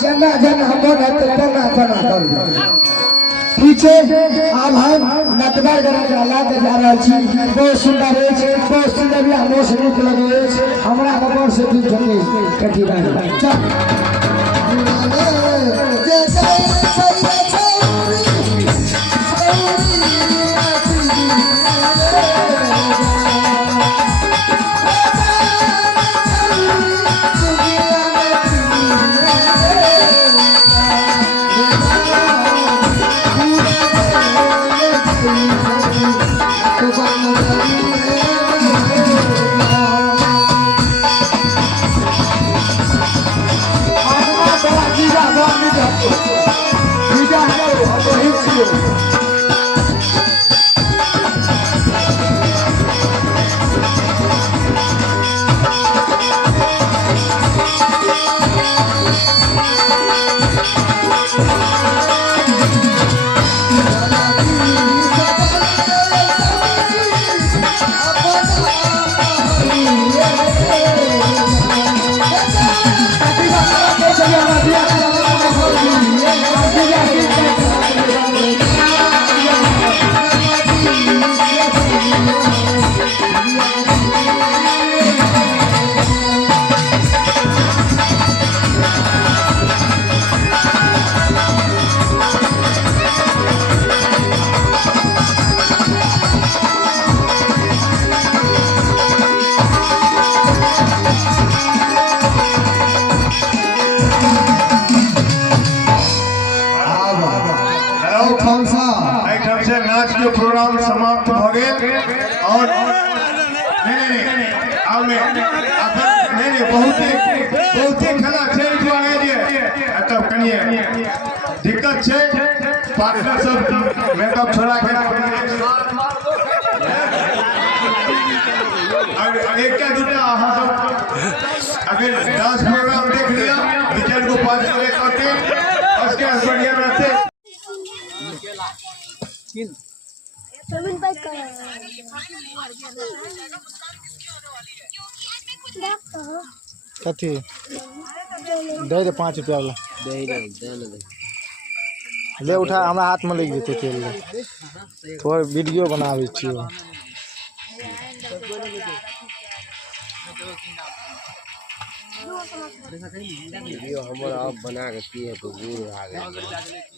जना जना मन तना तना कर पीछे अब हम नटवर गरा जाला के जा रहल छी। बहुत सुंदर है, बहुत सुंदर भी हमो से नीक लगे है। हमरा खबर से भी जमे कठी बात चल जैसे नाच के प्रोग्राम समाप्त हो गए और नहीं बहुत खेला तब कनिए दिक्कत है। पार्टनर सब मेकअप छोड़ा के एक दूटा अगर डांस प्रोग्राम देख लिया विचार को 5 करते उसके बढ़िया रहते। कथी दे दे 5 रुपया वाला ले उठा हमरा हाथ में लग जेते तेल ले तोर वीडियो बनावे छियो वीडियो हमर आप बना के किए तो दूर आ गए।